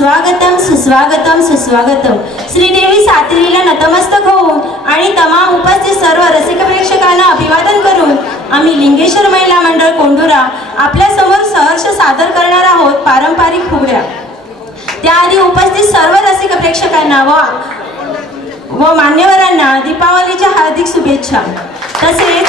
स्वागतम सुस्वागतम सुस्वागतम. श्रीदेवी सातेरीला नतमस्तक होऊन आणि तमाम उपस्थित सर्व रसिक प्रेक्षकांना अभिवादन करून आम्ही लिंगेश्वर महिला मंडळ कोंडुरा आपल्या समोर सहर्ष सादर करणार आहोत पारंपरिक फुगड्या. त्याआधी उपस्थित सर्व रसिक प्रेक्षकांना व मान्यवरांना दीपावलीच्या हार्दिक शुभेच्छा. तसेच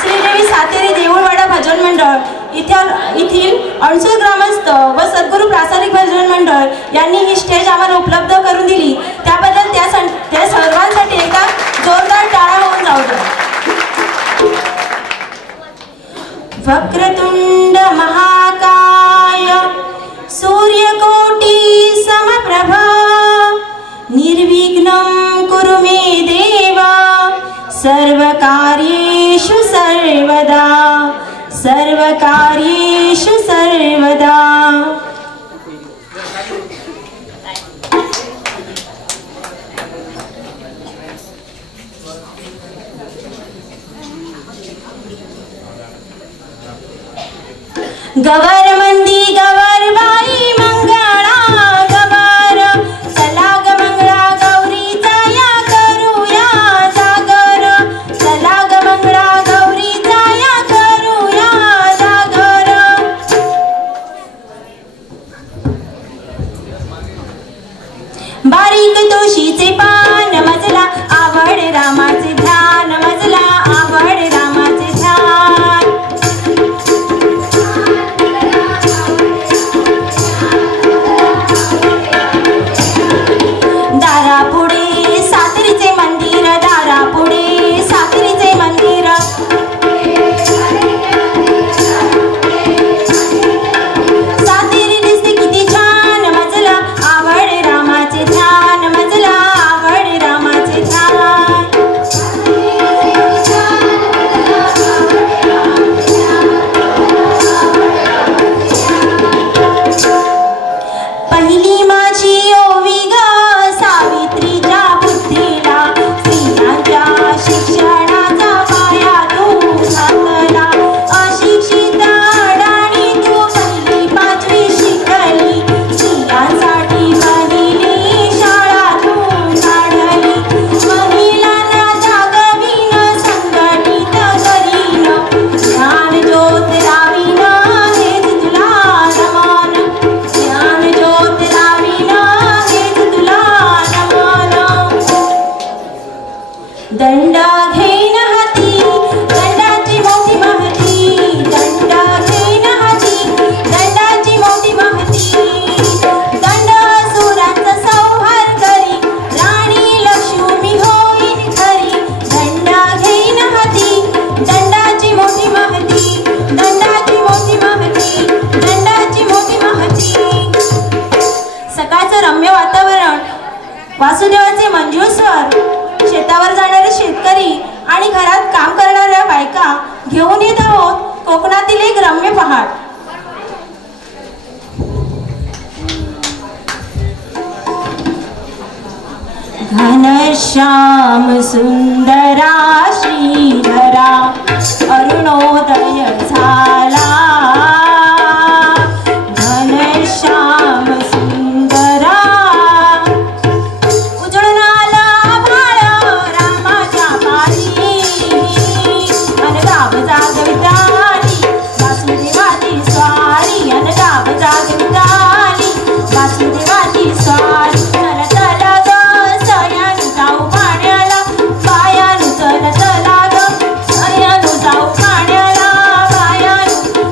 श्रीदेवी सातेरी देऊळवाडा भजन मंडळ येथील अणसूर ग्रामस्थ व सद्गुरू प्रासादिक भजन मंडळ यांनी ही स्टेज आम्हाला उपलब्ध करून दिली. त्याबद्दल त्या सर्वांसाठी एका जोरदार टाळ्या होऊन जाऊ द्या. वक्रतुंड महाकाय सूर्यकोटी समप्रभा निर्विघ्नं कुरु मे देव सर्वकार्येषु सर्वदा सर्वकार्येषु सर्वदा. गवर मंदी गवर बाई मंगळा गवर चला ग मंगळा गौरीचा या करूया जागर. चला ग मंगळा गौरीचा या करूया जागर. बारीक तुळशीचे पान मजला आवड रामाचे ध्यान मजला आवड रामाचे ध्यान. दारापुढे सातेरीचे मंदिर दारापुढे सातेरीचे मंदिर. सातेरी दिसते किती छान मजला आवड रामाचे ध्यान मजला आवड रामाचे ध्यान. पहिली माझी ओवी ग सावित्रीच्या बुद्धीला स्त्रियांच्या शिक्षणाचा पाया तू घातला. अशिक्षित अडाणी तू पहिली पाचवी शिकली स्त्रियांसाठी पहिली शाळा तू काढली. महिलांना जागवीन संघटित करीन ज्ञान ज्योत लावीन हेच तुला नमन. ज्ञान ज्योत लावीन हेच तुला नमन. दंड घेन हाती दंडाची मोठी महती दंड घेन हाती दंडाची मोठी महती. दंड असुरांचा संहार करी राणी लक्ष्मी होईन खरी. दंड घेन हाती दंडाची मोठी महती दंडाची मोठी महती दंडाची मोठी महती. सकाळचं रम्य वातावरण वासुदेवाचे मंजूळ स्वर शेतावर जाणारे शेतकरी आणि घरात काम करणाऱ्या बायका घेऊन येत आहोत कोकणातील एक रम्य पहाड. घनश्याम सुंदरा श्रीधरा अरुणोदय झाला. घनश्याम सुंदरा उजळून आला भाळ रामाच्या पारी. अन गाव जागविताली वासुदेवाची स्वारी अन गाव जागविताली वासुदेवाची स्वारी. चल चल ग सयानु जाऊ पाण्याला पायानु चल चला ग सयानु जाऊ पाण्याला पायानु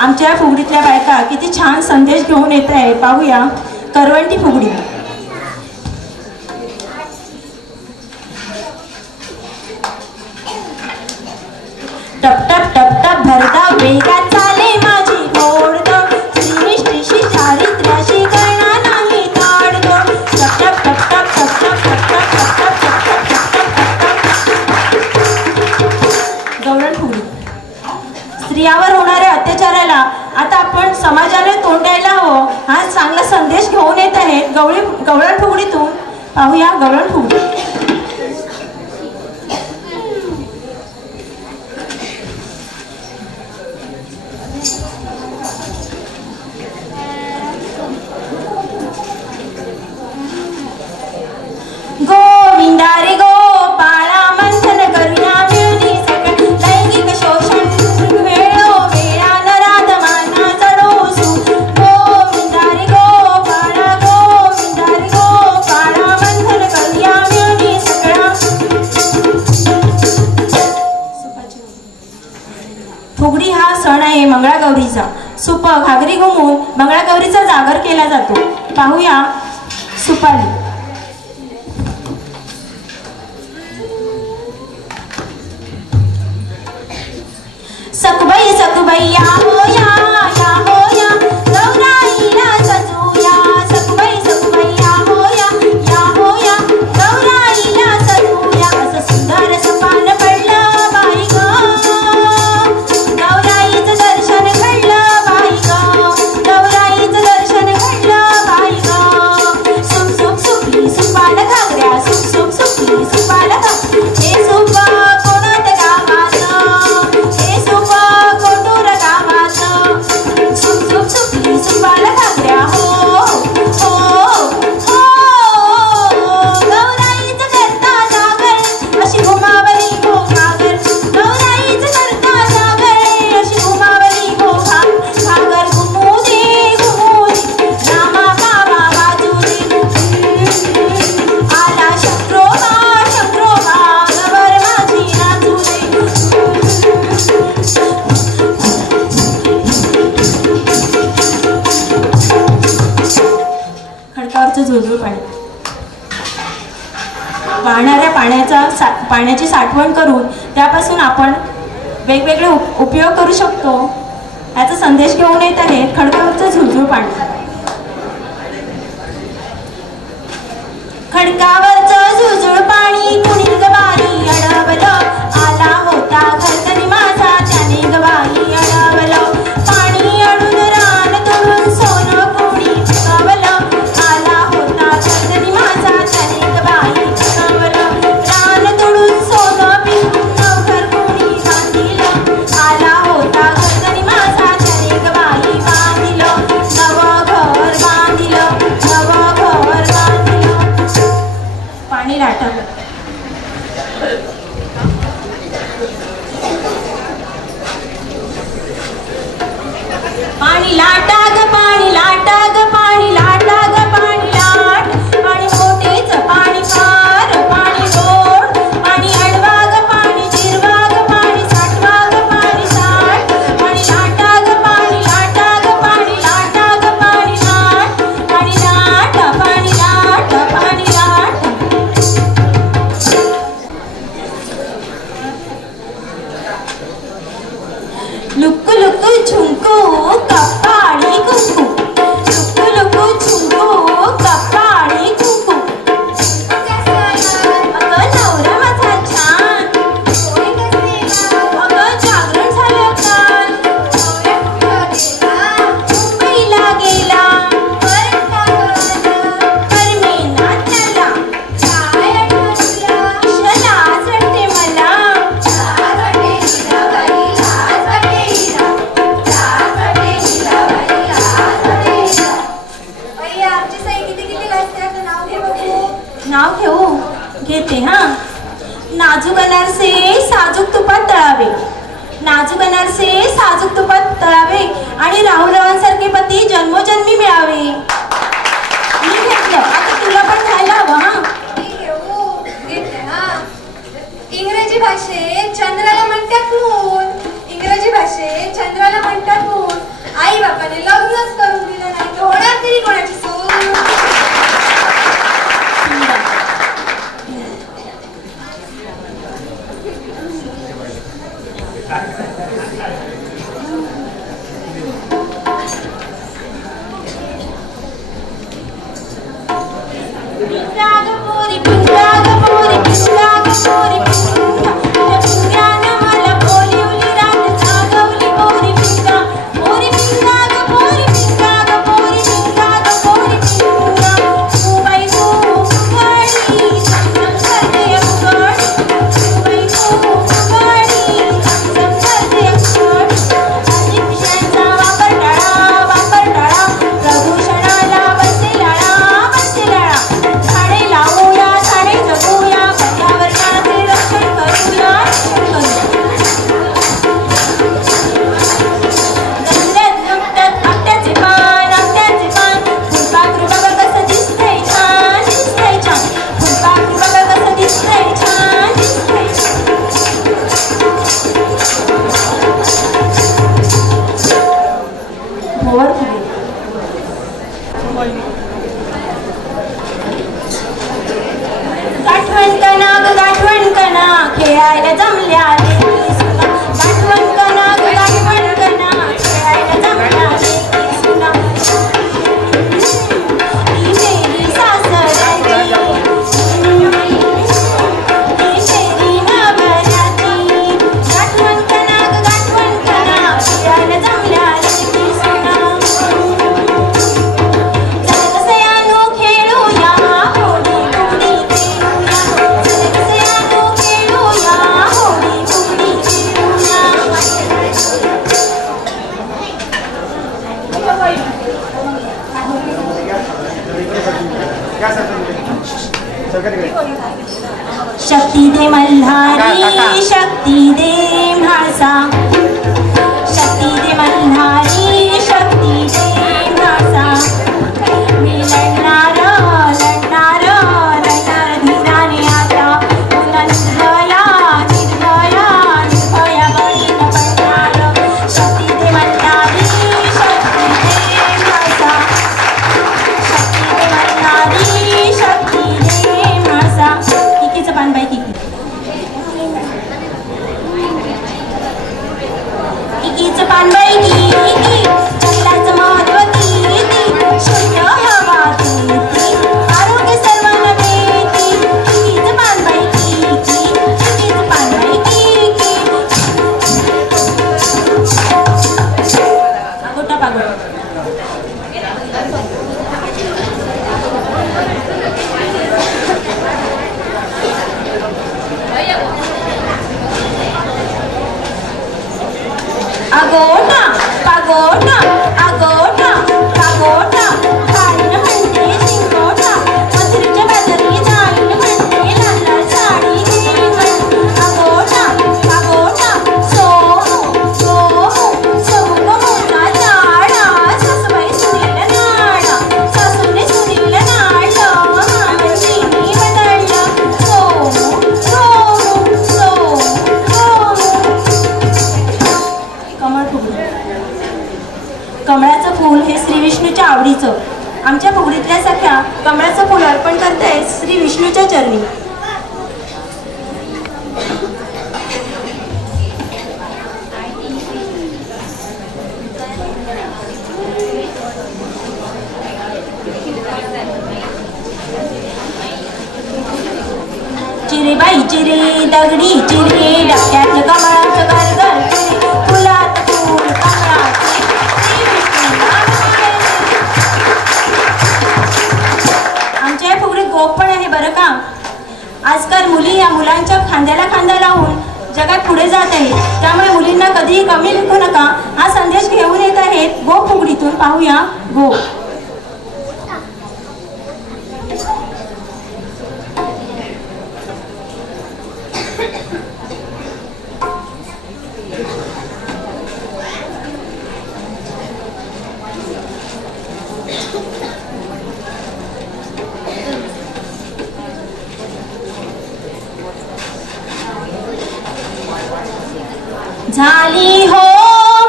आमच्या फुगडीतल्या बायका किती छान संदेश घेऊन येत आहे, पाहूया. करवंटी फुगडी. टप टप टप टप भरता वेगात चाले माझी घोडदौड, श्रीनिष्ठेशी चारित्र्याशी करणार नाही ताडतोड. टप टप टप टप टप टप टप टप टप टप टप. गवळण फुगडी. स्त्रियावर होणाऱ्या अत्याचाराला आता आपण समाजाने तोंड द्यायला हवं, हा चांगला संदेश घेऊन येत आहेत गवळण फुगडीतून. पाहूया गवळण फुगडी. गोविंदा रे गोपाळा मंथन करुणा मिळूनी सगळं लैंगिक शोषण वेळो वेळा नराधमांना चढवू. गोविंदा रे गोपाळा मंथन करुणा मिळूनी सगळं. फुगडी हा सण आहे मंगळागौरीचा. सुप घागरी घुमून मंगळागौरीचा जागर केला जातो. पाहूया सुपारी. सखुबाई सखुबाई या हो या गौराईला सजूया. सखुबाई सखुबाई या हो या गौराईला सजूया. असं सुंदर सपान पडलं बाई ग, गौराईचं दर्शन घडलं बाई ग, गौराईचं दर्शन घडलं बाई ग. सुप सुप सुपली सुपान घागऱ्या, सुप सुप सुपली सुपान घागऱ्या. हे सुप कोणात गावात, हे सुप कोंडूर गावात. सुप सुप सुपली सुपान घागऱ्या. हो हो हो गौराईचं करता जागर, अशी घुमावली गो घागर. गौराईचं करता जागर, अशी घुमावली गो घागर. घुमू दे रामा बाबा बाजू दे. आला शंकरोबा गवर माझी नाचू दे. खडकावरचं झुळझुळ पाणी. वाहणाऱ्या पाण्याची साठवण करून त्यापासून आपण वेगवेगळे उपयोग करू शकतो, याचा संदेश घेऊन येत आहे खडकावरचं झुळझुळ पाणी. खडकावरचं झुळझुळ पाणी कुणी गबाई अडवलं. आला होता घरकरी माझा त्याने गबाई अडवलं. पाणी अडून रान तोडून सोनं कोणी पिकवलं. आला होता घरकरी माझा त्याने गबाई पिकवलं. रान तोडून सोनं पिकून घर कोणी बांधिलं. आला होता घरकरी माझा त्याने गबाई बांधिलं. नवं घर बांधिलं, नवं घर बांधिलं. पाणी लाटवलं. पाणी लाटा ग पाणी लाटा ग पाणी लाटा ग पाणी लाट. पाणी मोठेच पाणी फार पाणी गोड. पाणी अडवा ग पाणी जिरवा ग पाणी साठवा ग पाणी साठ. पाणी लाटा ग पाणी लाटा ग पाणी लाटा ग पाणी लाट. पाणी लाट पाणी लाट पाणी लाट. लुक्कू लुक्कू झुंकू कपाळी कुंकू. लुक्कू लुक्कू झुंकू कपाळी कुंकू. अगं नवरा माझा छान, अगं जागरण झालं काल. मुंबईला गेला परमेनाथ त्याला. लाज वाटते मला. नाव घेऊ घेते हा. नाजूक अनारसे साजूक तुपात तळावे. नाजूक अनारसे साजूक तुपात तळावे आणि राहुल रावांसारखे पती जन्मोजन्मी मिळावे. मी घेतलं, आता तुला पण खायला हवं हा. इंग्रजी भाषेत चंद्राला म्हणतात मून. इंग्रजी भाषेत चंद्राला म्हणतात मून. आई बापाने लग्नच करून दिलं नाही तर होणार तरी कोणाची सून? शक्ती दे मल्हारी, शक्ती दे म्हाळसा, शक्ती दे मल्हारी, शक्ती दे म्हाळसा. मी लढणार लढणार लढणार धीराने आता, तुला निर्भया निर्भया निर्भया बळी न पडणार. शक्ती दे मल्हारी, शक्ती दे म्हाळसा, शक्ती दे मल्हारी, शक्ती दे म्हाळसा. कितीचं पान बाई किती? कितीचं पान बाई किती? जंगलाचं महत्व किती? शुद्ध हवा किती? आरोग्य सर्वांना देती. कितीचं पान बाई किती? कितीचं पान बाई किती? पागोटा पागोटा. अगोटा पागोटा अगोटा पागोटा खाईन म्हणते शिंगोटा, मथुरेच्या बाजारी जाईन म्हणते लाल लाल साडी घेऊन. अगोटा पागोटा सोमू सोमू सोमू मोठा झाडा, सासूबाई सुनील नाडा, सासूने सुनील नाडलं, मामांनी बदललं. सोमू सोमू सोमू सोमू. कमळाचं फूल हे श्री विष्णूच्या आवडीचं. आमच्या फुगडीतल्या सख्या कमळाचं फूल अर्पण करते श्री विष्णूच्या चरणी. चिरे बाई चिरे दगडी चिरे, डबक्यातलं कमळाचं गरगर फुलात फूल कमळाचे श्री विष्णूला माहेरी. आमच्या या फुगडीत गोप पण आहे बरं का. आजकाल मुली या मुलांच्या खांद्याला खांदा लावून जगात पुढे जात आहेत. त्यामुळे मुलींना कधीही कमी लिखू नका हा संदेश घेऊन येत आहेत गो फुगडीतून. पाहूया गो. झाली हो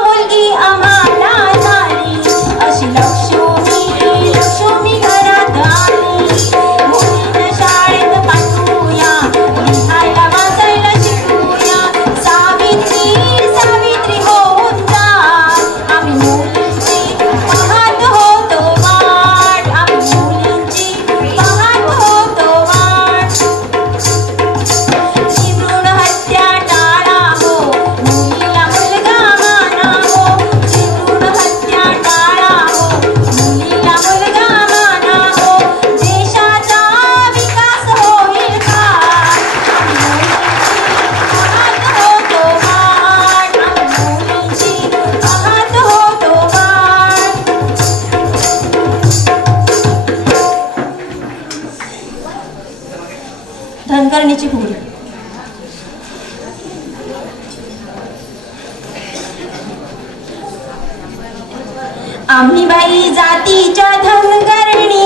मुलगी आम्हाला. धनकरणीची फुगडी. आम्ही बाई जातीच्या धनगरणी,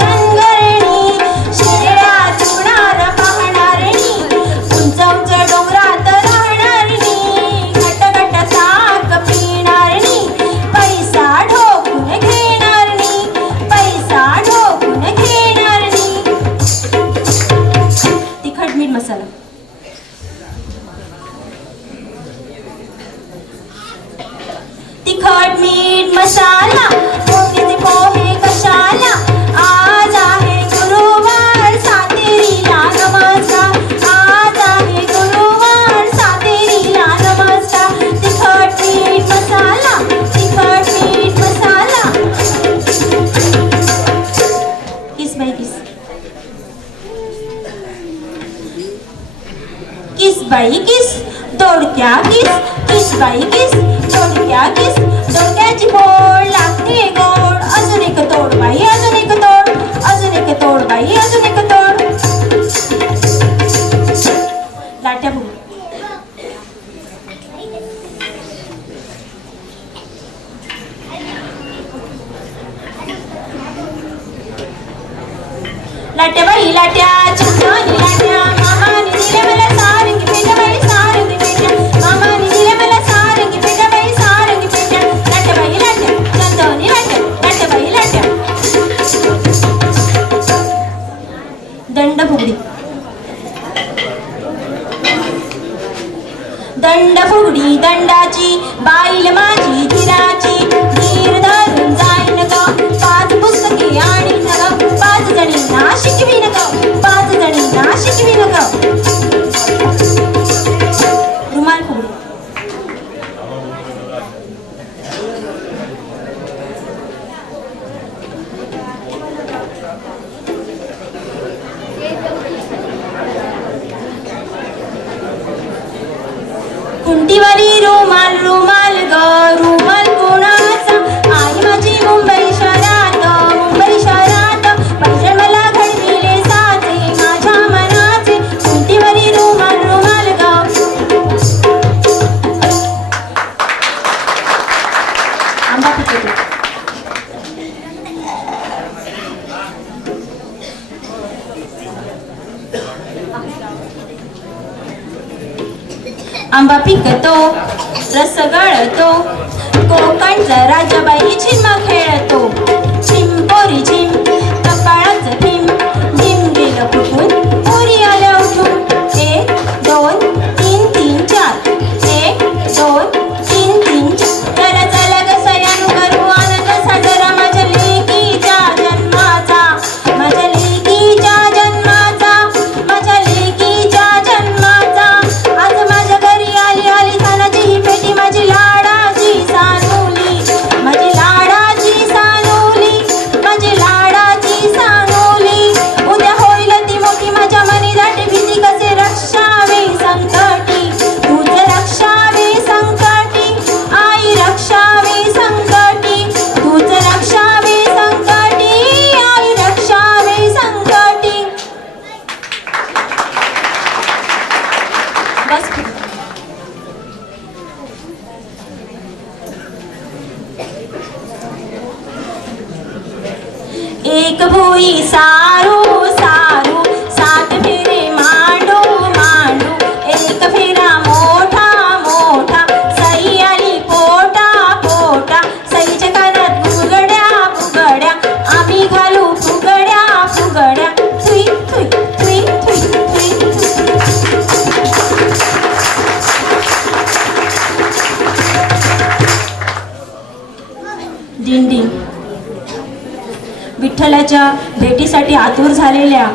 धनगरणी शेळ्यात उडणार पाहणारणी, उंच उंच डोंगरात राहणारणी, घट घट साक पिणारणी, पैसा ढोकून घेणारणी, पैसा ढोकून घेणारणी. तिखट मीठ मसाला. तिखट मीठ मसाला फोडणीचे पोहे कशाला, आज आहे गुरुवार सातेरीला नमस्कार, आज आहे गुरुवार सातेरीला नमस्कार. तिखट मीठ मसाला, तिखट मीठ मसाला. किस बाई किस, किस बाई किस, दोडक्या किस, किस बाई किस, दोडक्या किस, दोडक्याची फोड लागते गोड, अजून एक तोड बाई, अजून एक तोड, अजून एक तोड बाई, अजून एक तोड. लाट्या फुगडी. लाट्या बाई लाट्या, चंदनी लाट्या, मामाने दिले मला सारंगी पेट्या बाई, सारंगी पेट्या, मामाने दिले मला सारंगी पेट्या बाई, सारंगी पेट्या. लाट्या बाई लाट्या, चंदनी लाट्या, लाट्या बाई लाट्या. दंड फुगडी. दंड फुगडी दंडाची, बाईल माझी धीराची, धीर धरून जाईन ग, 5 पुस्तके आणीन ग, 5 जणींना शिकवीन ग, 5 जणींना शिकवीन ग. रुमाल फुगडी. कुंटीवरी रुमाल, रुमाल ग, रुमाल कोणाचा, आई माझी मुंबई शहरात, मुंबई शहरात, पैसे मला घडविले साचे माझ्या मनाचे. कुंटीवरी रुमाल, रुमाल ग. आंबा पिकतो. आंबा पिकतो, रस गळतो, कोकणचा राजाबाई झिम्मा खेळतो. चिंपोरी झिम, कपाळाचं भीम, भीम गेलं फुटून, पोरी आल्या उठून. 1 2 3 3 4, 1 2 3 3 4. चला चला ग सयानू करू आनंद साजरा माझ्या लेकीच्या जन्माचा, माझ्या लेकीच्या जन्माचा, माझ्या लेकीच्या जन्माचा. आज माझ्या घरी आली आली तानाची ही पेटी, माझी लाडाची सानुली, माझी लाडाची सानुली, माझी लाडाची सानुली. उद्या होईल ती मोठी माझ्या मनी दाटी, भीती कसे रक्षावे संकटी, तूच रक्षावे संकटी, आई रक्षावे संकटी, तूच रक्षावे संकटी, आई रक्षावे संकटी. बस. एक भुई सारू सारू, 7 फेरे मांडू मांडू, एक फेरा मोठा मोठा, सई आली पोटा पोटा, सईच्या कानात फुगड्या फुगड्या, आम्ही घालू फुगड्या फुगड्या. Thuy Thuy Thuy Thuy Thuy. दिंडी. विठ्ठलाच्या भेटीसाठी आतुर झालेल्या,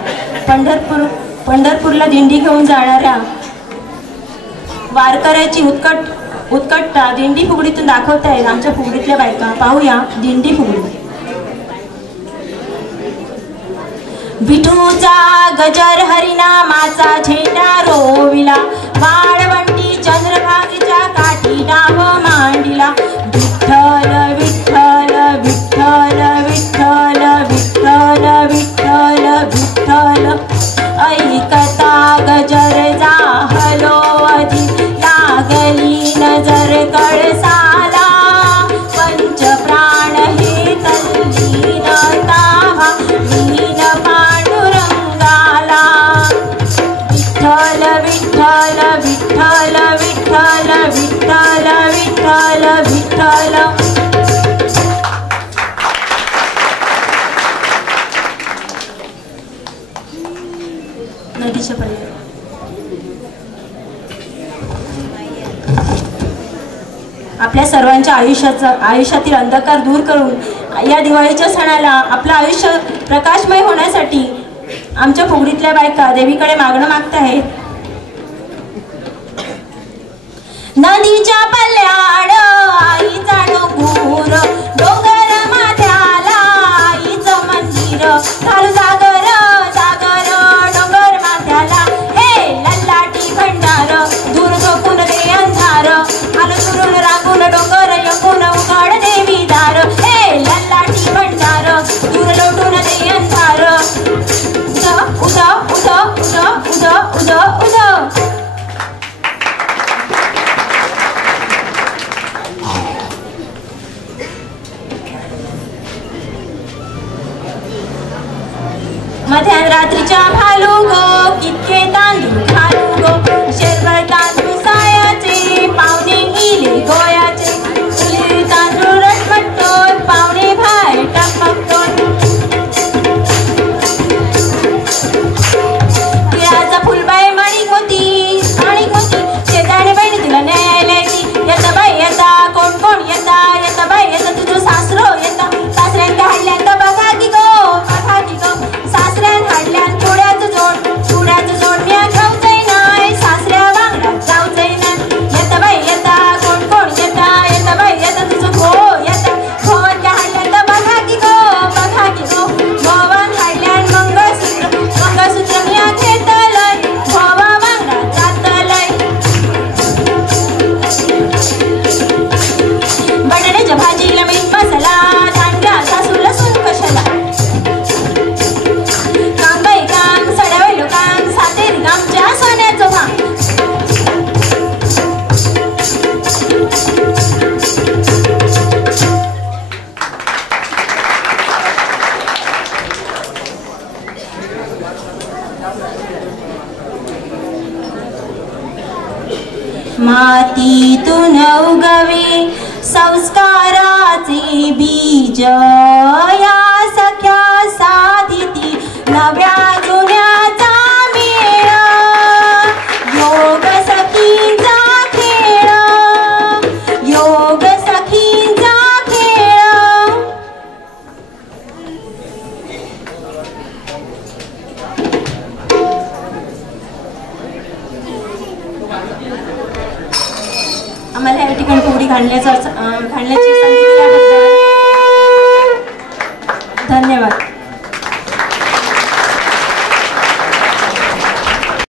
पंढरपूरला दिंडी घेऊन जाणाऱ्या वारकऱ्याची उत्कटता दिंडी फुगडीतून दाखवतायत आमच्या फुगडीतल्या बायका. पाहूया दिंडी फुगडी. विठूचा गजर हरिनामाचा झेंडा रोविला, वाळवंटी चंद्रभागेच्या काठी नाव मांडिला. विठ्ठल विठ्ठल विठ्ठल विठ्ठल विठ्ठल विठ्ठल विठ्ठल ऐका दिशेपर्यंत. आपल्या सर्वांच्या आयुष्यातील अंधकार दूर करून या दिवाळीच्या सणाला आपलं आयुष्य प्रकाशमय होण्यासाठी आमच्या फुगडीतल्या बायका देवीकडे मागणं मागत आहेत. नदीच्या पल्ल्याड आईचा डोंगर, डोंगर माथ्याला आईचं मंदिर, घालू जागर जागर डोंगर माथ्याला, हे लल्लाटी भंडार दूर झोपून दे अंधार, आलो दुरून राखून डोंगर यकून उघड देवी दार, हे लल्लाटी भंडार दूर लोटून दे अंधार, उद उद उद उद उद उद उद. मध्यान रात्रीच्या भालू गो, कितके तांदूळ घालू गो, शेरभर तांदूळ सायाचे, पाहुणे इले गोयाचे, चुली तांदूळ रटमटतोय, पाहुणे बाहेर टपकतोय. तिळाचा फुलबाई माणिक होती, शेताने बहिणी तुला न्यायला येती, येता बाई येता, कोण कोण येता, येता बाई येता, तुझं सासरो येता, सासऱ्यान काढल्यान तर बघा की गो, बघा की गो, सासऱ्यान हाडल्यान चुड्याचं जोड म्या खाऊचंय नाय, सासऱ्या वांगडात जाऊचंय नाय, येता बाई येता, कोण कोण येता, येता बाई येता, तुझं गो येता, गोवान का हाडल्यान तर बघा की गो, गोवान हाडल्यान मंगळसूत्र म्या घेतलंय, गोवा वांगडात जातलंय. बटाट्याच्या भाजीला मीठ मसाला, दांड्या सासू लसूण कशाला, कांबाई कांग सड्यावय लोकांग, सातेरी गामच्या सोन्याचं भांग. मातीतून उगवे संस्काराचे बीज, या सख्या साधिती नव्या जुन्याचा मेळ, योग सखींचा खेळ, योग सखींचा खेळ. आम्हाला या ठिकाणी फुगडी घालण्याची संधी दिल्याबद्दल धन्यवाद.